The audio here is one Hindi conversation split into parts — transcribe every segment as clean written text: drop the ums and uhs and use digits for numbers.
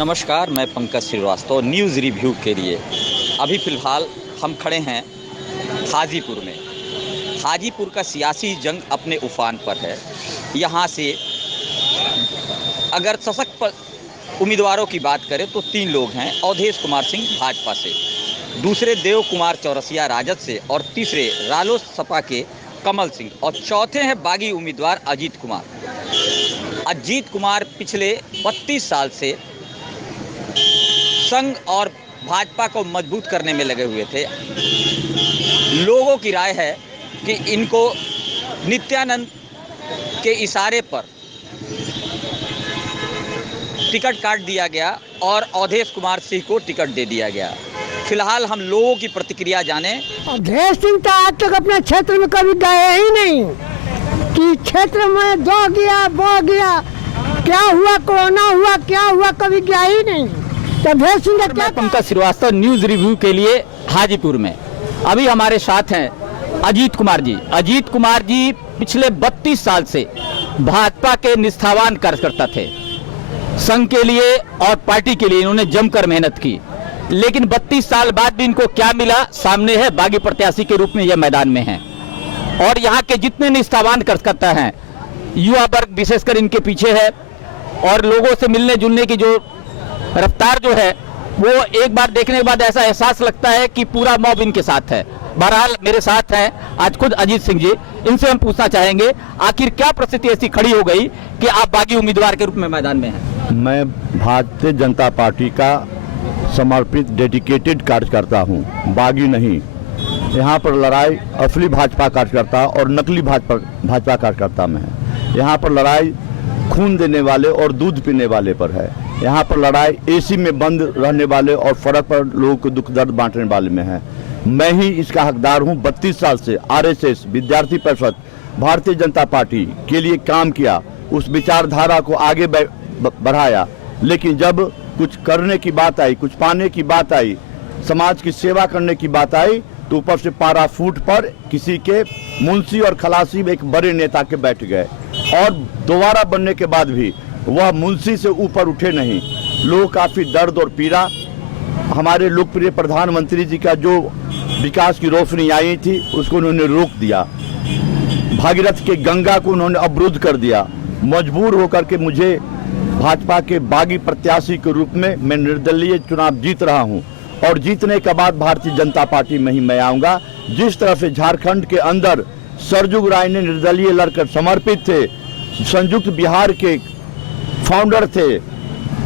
नमस्कार, मैं पंकज श्रीवास्तव न्यूज़ रिव्यू के लिए। अभी फ़िलहाल हम खड़े हैं हाजीपुर में। हाजीपुर का सियासी जंग अपने उफान पर है। यहाँ से अगर सशक्त उम्मीदवारों की बात करें तो 3 लोग हैं। अवधेश कुमार सिंह भाजपा से, दूसरे देव कुमार चौरसिया राजद से और तीसरे रालोसपा के कमल सिंह और चौथे हैं बागी उम्मीदवार अजीत कुमार। अजीत कुमार पिछले 32 साल से संघ और भाजपा को मजबूत करने में लगे हुए थे। लोगों की राय है कि इनको नित्यानंद के इशारे पर टिकट काट दिया गया और अवधेश कुमार सिंह को टिकट दे दिया गया। फिलहाल हम लोगों की प्रतिक्रिया जाने। अवधेश सिंह तो आज तक अपने क्षेत्र में कभी गए ही नहीं कि क्षेत्र में दो गया बो गया, क्या हुआ, कोरोना हुआ, क्या हुआ, कभी गया ही नहीं। अवधेश सिंह का पंकज श्रीवास्तव न्यूज़ रिव्यू के लिए हाजीपुर में। अभी हमारे साथ हैं अजीत कुमार जी। अजीत कुमार जी पिछले 32 साल से भाजपा के निष्ठावान कार्यकर्ता थे। संघ के लिए और पार्टी के लिए इन्होंने जमकर मेहनत की, लेकिन 32 साल बाद भी इनको क्या मिला सामने है। बागी प्रत्याशी के रूप में यह मैदान में है और यहाँ के जितने निष्ठावान कार्यकर्ता हैं, युवा वर्ग विशेषकर इनके पीछे है और लोगों से मिलने जुलने की जो रफ्तार जो है वो एक बार देखने के बाद ऐसा एहसास लगता है कि पूरा मॉब इनके साथ है। बहरहाल मेरे साथ हैं आज खुद अजीत सिंह जी। इनसे हम पूछना चाहेंगे आखिर क्या परिस्थिति ऐसी खड़ी हो गई कि आप बागी उम्मीदवार के रूप में मैदान में हैं। मैं भारतीय जनता पार्टी का समर्पित डेडिकेटेड कार्यकर्ता हूं, बागी नहीं। यहाँ पर लड़ाई असली भाजपा कार्यकर्ता और नकली भाजपा कार्यकर्ता में है। यहाँ पर लड़ाई खून देने वाले और दूध पीने वाले पर है। यहाँ पर लड़ाई एसी में बंद रहने वाले और सड़क पर लोगों को दुख दर्द बांटने वाले में है। मैं ही इसका हकदार हूँ। 32 साल से आरएसएस, विद्यार्थी परिषद, भारतीय जनता पार्टी के लिए काम किया, उस विचारधारा को आगे बढ़ाया। लेकिन जब कुछ करने की बात आई, कुछ पाने की बात आई, समाज की सेवा करने की बात आई, तो ऊपर से पाराफूट पर किसी के मुंशी और खलासी एक बड़े नेता के बैठ गए और दोबारा बनने के बाद भी वह मुंशी से ऊपर उठे नहीं। लोग काफ़ी दर्द और पीड़ा, हमारे लोकप्रिय प्रधानमंत्री जी का जो विकास की रोशनी आई थी उसको उन्होंने रोक दिया। भागीरथ के गंगा को उन्होंने अवरुद्ध कर दिया। मजबूर होकर के मुझे भाजपा के बागी प्रत्याशी के रूप में मैं निर्दलीय चुनाव जीत रहा हूं और जीतने के बाद भारतीय जनता पार्टी में ही मैं आऊँगा। जिस तरह से झारखंड के अंदर सरजुग राय ने निर्दलीय लड़कर समर्पित थे, संयुक्त बिहार के फाउंडर थे,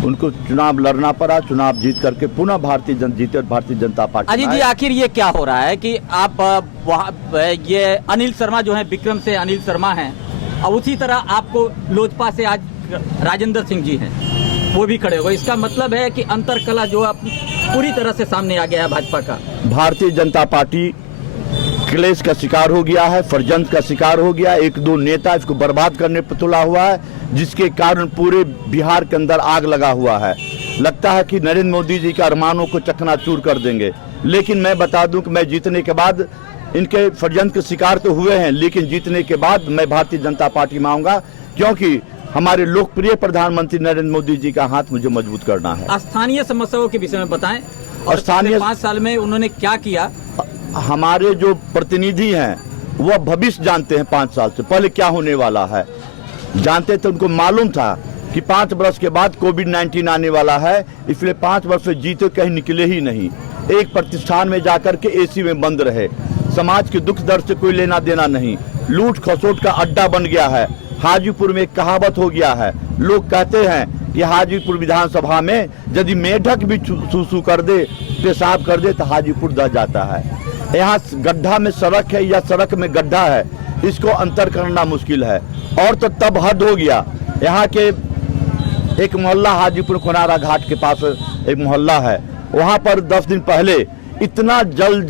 उनको चुनाव लड़ना पड़ा, चुनाव जीत करके पुनः भारतीय जनता पार्टी। अजीत जी, आखिर ये क्या हो रहा है कि आप ये अनिल शर्मा जो है, विक्रम से अनिल शर्मा हैं, अब उसी तरह आपको लोजपा से आज राजेंद्र सिंह जी हैं, वो भी खड़े हो गए। इसका मतलब है कि अंतर कला जो पूरी तरह से सामने आ गया है भाजपा का। भारतीय जनता पार्टी क्लेश का शिकार हो गया है, षड्यंत्र का शिकार हो गया। 1-2 नेता इसको बर्बाद करने पर तुला हुआ है, जिसके कारण पूरे बिहार के अंदर आग लगा हुआ है। लगता है कि नरेंद्र मोदी जी के अरमानों को चकनाचूर कर देंगे। लेकिन मैं बता दूं कि मैं जीतने के बाद, इनके षड्यंत्र के शिकार तो हुए हैं, लेकिन जीतने के बाद मैं भारतीय जनता पार्टी में आऊंगा, क्योंकि हमारे लोकप्रिय प्रधानमंत्री नरेंद्र मोदी जी का हाथ मुझे मजबूत करना है। स्थानीय समस्याओं के विषय में बताएं और स्थानीय 5 साल में उन्होंने क्या किया। हमारे जो प्रतिनिधि हैं वह भविष्य जानते हैं। 5 साल से पहले क्या होने वाला है जानते थे। उनको मालूम था कि 5 वर्ष के बाद कोविड-19 आने वाला है, इसलिए 5 वर्ष से जीते कहीं निकले ही नहीं। एक प्रतिष्ठान में जाकर के एसी में बंद रहे। समाज के दुख दर्द से कोई लेना देना नहीं। लूट खसोट का अड्डा बन गया है। हाजीपुर में एक कहावत हो गया है, लोग कहते हैं कि हाजीपुर विधानसभा में यदि मेढक भी सूसू कर दे, पेशाब कर दे, तो हाजीपुर दह जाता है। यहाँ गड्ढा में सड़क है या सड़क में गड्ढा है, इसको अंतर करना मुश्किल है। और तो तब हद हो गया। यहाँ के एक मोहल्ला हाजीपुर खुनारा घाट के पास एक मोहल्ला है, वहाँ पर 10 दिन पहले इतना जल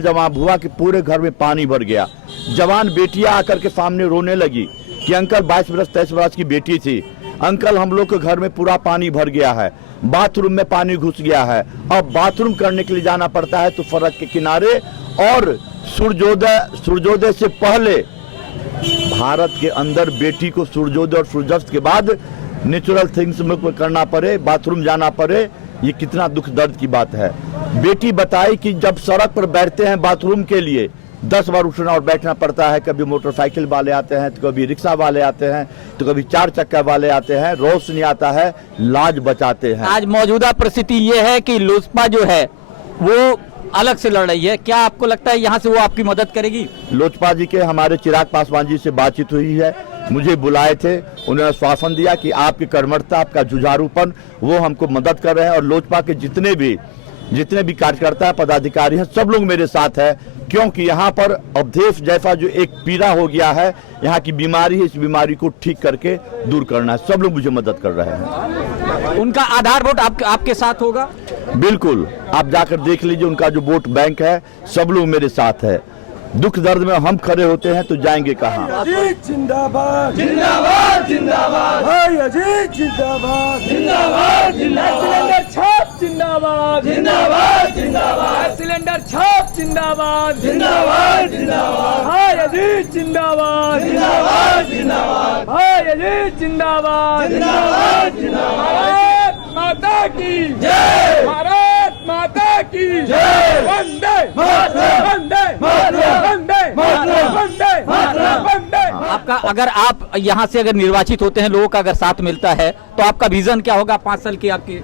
जमाव हुआ कि पूरे घर में पानी भर गया। जवान बेटियां आकर के सामने रोने लगी कि अंकल 22-23 वर्ष की बेटी थी, अंकल हम लोग के घर में पूरा पानी भर गया है, बाथरूम में पानी घुस गया है, अब बाथरूम करने के लिए जाना पड़ता है तो सड़क के किनारे। और सूर्योदय से पहले भारत के अंदर बेटी को सूर्योदय और सूर्यास्त के बाद नेचुरल थिंग्स में करना पड़े, बाथरूम जाना पड़े, ये कितना दुख दर्द की बात है। बेटी बताई कि जब सड़क पर बैठते हैं बाथरूम के लिए 10 बार उठना और बैठना पड़ता है। कभी मोटरसाइकिल वाले आते हैं, तो कभी रिक्शा वाले आते हैं, तो कभी 4 चक्का वाले आते हैं, रोशनी आता है, लाज बचाते हैं। आज मौजूदा परिस्थिति ये है कि लोजपा जो है वो अलग से लड़ रही है। क्या आपको लगता है यहाँ से वो आपकी मदद करेगी? लोजपा जी के हमारे चिराग पासवान जी से बातचीत हुई है, मुझे बुलाए थे, उन्होंने आश्वासन दिया कि आपकी कर्मठता, आपका जुझारूपन वो हमको मदद कर रहे हैं। और लोजपा के जितने भी कार्यकर्ता पदाधिकारी हैं, सब लोग मेरे साथ है, क्योंकि यहाँ पर अवधेश जैसा जो एक पीड़ा हो गया है, यहाँ की बीमारी है, इस बीमारी को ठीक करके दूर करना है। सब लोग मुझे मदद कर रहे हैं। उनका आधार वोट आपके साथ होगा? बिल्कुल, आप जाकर देख लीजिए, उनका जो वोट बैंक है, सब लोग मेरे साथ है। दुख दर्द में हम खड़े होते हैं तो जाएंगे कहाँ? अजीत जिंदाबाद जिंदाबाद जिंदाबाद, भाई अजीत जिंदाबाद जिंदाबाद जिंदाबाद, सिलेंडर छाप जिंदाबाद जिंदाबाद जिंदाबाद, सिलेंडर छाप जिंदाबाद जिंदाबाद जिंदाबाद, भाई अजीत जिंदाबाद जिंदाबाद जिंदाबाद, भाई अजीत जिंदाबाद जिंदाबाद जिंदाबाद। भारत माता की जय, भारत माता की जय, वंदे मातरम, वंदे मातरम, वंदे मातरम, वंदे मातरम, वंदे। आपका अगर आप यहाँ से अगर निर्वाचित होते हैं, लोगों का अगर साथ मिलता है, तो आपका विजन क्या होगा 5 साल की आपकी?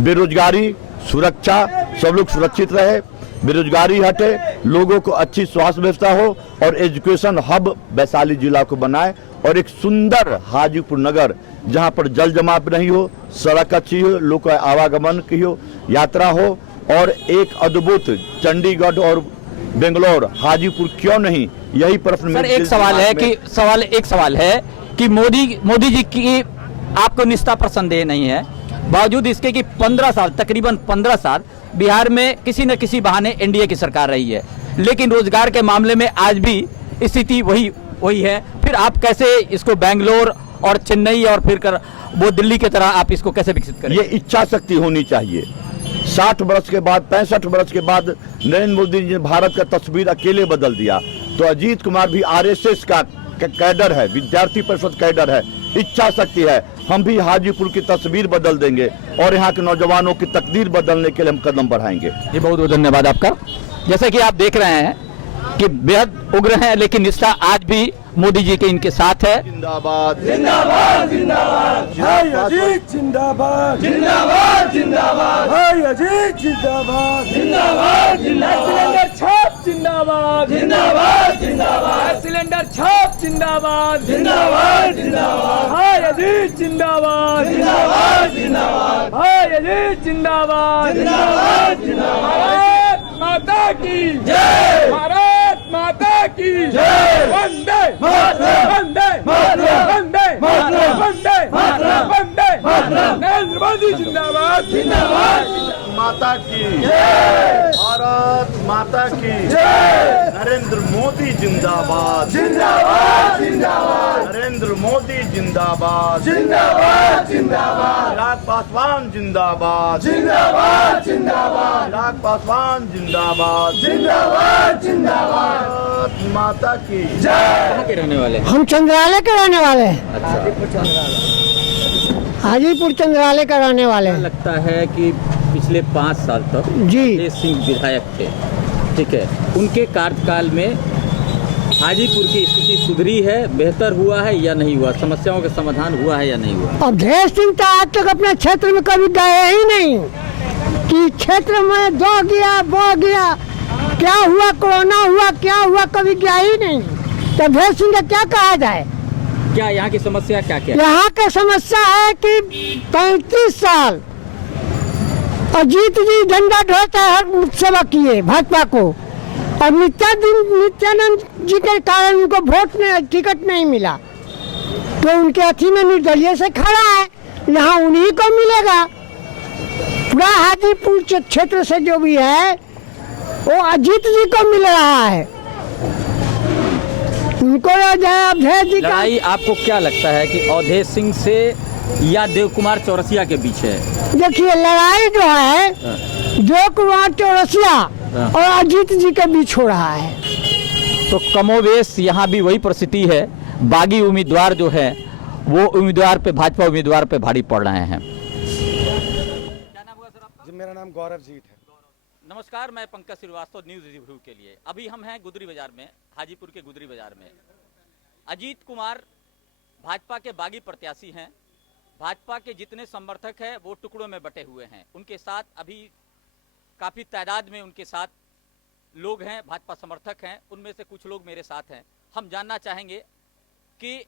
बेरोजगारी, सुरक्षा, सब लोग सुरक्षित रहे, बेरोजगारी हटे, लोगों को अच्छी स्वास्थ्य व्यवस्था हो और एजुकेशन हब वैशाली जिला को बनाए, और एक सुंदर हाजीपुर नगर जहां पर जल जमाव नहीं हो, सड़क अच्छी हो, लोग का आवागमन की हो, यात्रा हो, और एक अद्भुत चंडीगढ़ और बेंगलोर, हाजीपुर क्यों नहीं, यही प्रश्न सर एक सवाल है कि मोदी जी की आपको निष्ठा पर संदेह नहीं है, बावजूद इसके कि 15 साल, तकरीबन 15 साल बिहार में किसी न किसी बहाने एनडीए की सरकार रही है, लेकिन रोजगार के मामले में आज भी स्थिति वही है। फिर आप कैसे इसको बेंगलोर और चेन्नई और फिर वो दिल्ली की तरह आप इसको कैसे विकसित करें? ये इच्छा शक्ति होनी चाहिए। 60 वर्ष के बाद, 65 वर्ष के बाद नरेंद्र मोदी जी ने भारत का तस्वीर अकेले बदल दिया, तो अजीत कुमार भी आरएसएस का कैडर है, विद्यार्थी परिषद कैडर है, इच्छा शक्ति है, हम भी हाजीपुर की तस्वीर बदल देंगे और यहाँ के नौजवानों की तकदीर बदलने के लिए हम कदम बढ़ाएंगे। जी बहुत बहुत धन्यवाद आपका। जैसे कि आप देख रहे हैं कि बेहद उग्र हैं, लेकिन निष्ठा आज भी मोदी जी के इनके साथ है। जिंदाबाद जिंदाबाद जिंदाबाद, भाई अजीत जिंदाबाद जिंदाबाद जिंदाबाद, भाई अजीत जिंदाबाद जिंदाबाद जिंदाबाद, सिलेंडर छाप जिंदाबाद जिंदाबाद जिंदाबाद, सिलेंडर छाप जिंदाबाद जिंदाबाद जिंदाबाद, भाई अजीत जिंदाबाद जिंदाबाद जिंदाबाद, भाई अजीत जिंदाबाद जिंदाबाद जिंदाबाद। भारत माता की जय, भारत माता की जय, वंदे मातरम, वंदे मातरम, वंदे मातरम, वंदे मातरम, वंदे मातरम। नरेंद्र मोदी जिंदाबाद जिंदाबाद, माता की जय, भारत माता की जय, नरेंद्र मोदी जिंदाबाद जिंदाबाद जिंदाबाद, नरेंद्र मोदी जिंदाबाद जिंदाबाद जिंदाबाद, चिराग पासवान जिंदाबाद जिंदाबाद जिंदाबाद, चिराग पासवान जिंदाबाद जिंदाबाद जिंदाबाद, भारत माता की जय। कहाँ के रहने वाले? हम चंद्रालय के रहने वाले हैं, हाजीपुर चंद्रालय का रहने वाले हैं। लगता है कि पिछले 5 साल तक जी अवधेश सिंह विधायक थे, ठीक है, उनके कार्यकाल में हाजीपुर की स्थिति सुधरी है, बेहतर हुआ है या नहीं हुआ, समस्याओं का समाधान हुआ है या नहीं हुआ? अवधेश सिंह तो आज तक अपने क्षेत्र में कभी गए ही नहीं, कि क्षेत्र में दो गया बो गया, क्या हुआ, कोरोना हुआ, क्या हुआ, कभी गया ही नहीं। तो अवधेश सिंह का क्या कहा जाए? क्या यहाँ की समस्या क्या क्या है? यहाँ की समस्या है कि 35 साल अजीत जी झंडा ढोते हर सेवा किए भाजपा को, और नित्यानंद जी के कारण उनको टिकट नहीं मिला, तो उनके अथी में निर्दलीय से खड़ा है, यहाँ उन्हीं को मिलेगा। पूरा हाजीपुर क्षेत्र से जो भी है वो अजीत जी को मिल रहा है, उनको अवधेश जी का। लड़ाई आपको क्या लगता है कि अवधेश सिंह से या देव कुमार चौरसिया के बीच है? देखिए लड़ाई जो है देव कुमार चौरसिया और अजीत जी के बीच हो रहा है। तो कमोवेश यहाँ भी वही परिस्थिति है, बागी उम्मीदवार जो है वो उम्मीदवार पे, भाजपा उम्मीदवार पे भारी पड़ रहे हैं। क्या नाम होगा सर आपका? जी मेरा नाम गौरव जीत है। नमस्कार, मैं पंकज श्रीवास्तव, न्यूज रिव्यू के लिए। अभी हम हैं गुदरी बाजार में, हाजीपुर के गुदरी बाजार में। अजीत कुमार भाजपा के बागी प्रत्याशी हैं। भाजपा के जितने समर्थक हैं वो टुकड़ों में बटे हुए हैं। उनके साथ अभी काफ़ी तादाद में उनके साथ लोग हैं, भाजपा समर्थक हैं। उनमें से कुछ लोग मेरे साथ हैं। हम जानना चाहेंगे कि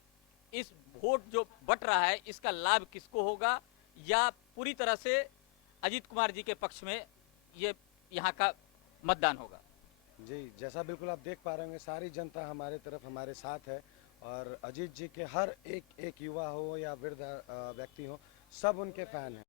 इस वोट जो बट रहा है इसका लाभ किसको होगा, या पूरी तरह से अजीत कुमार जी के पक्ष में ये यहाँ का मतदान होगा। जी जैसा बिल्कुल आप देख पा रहे होंगे, सारी जनता हमारे तरफ, हमारे साथ है। और अजीत जी के हर एक युवा हो या वृद्ध व्यक्ति हो, सब उनके फैन हैं।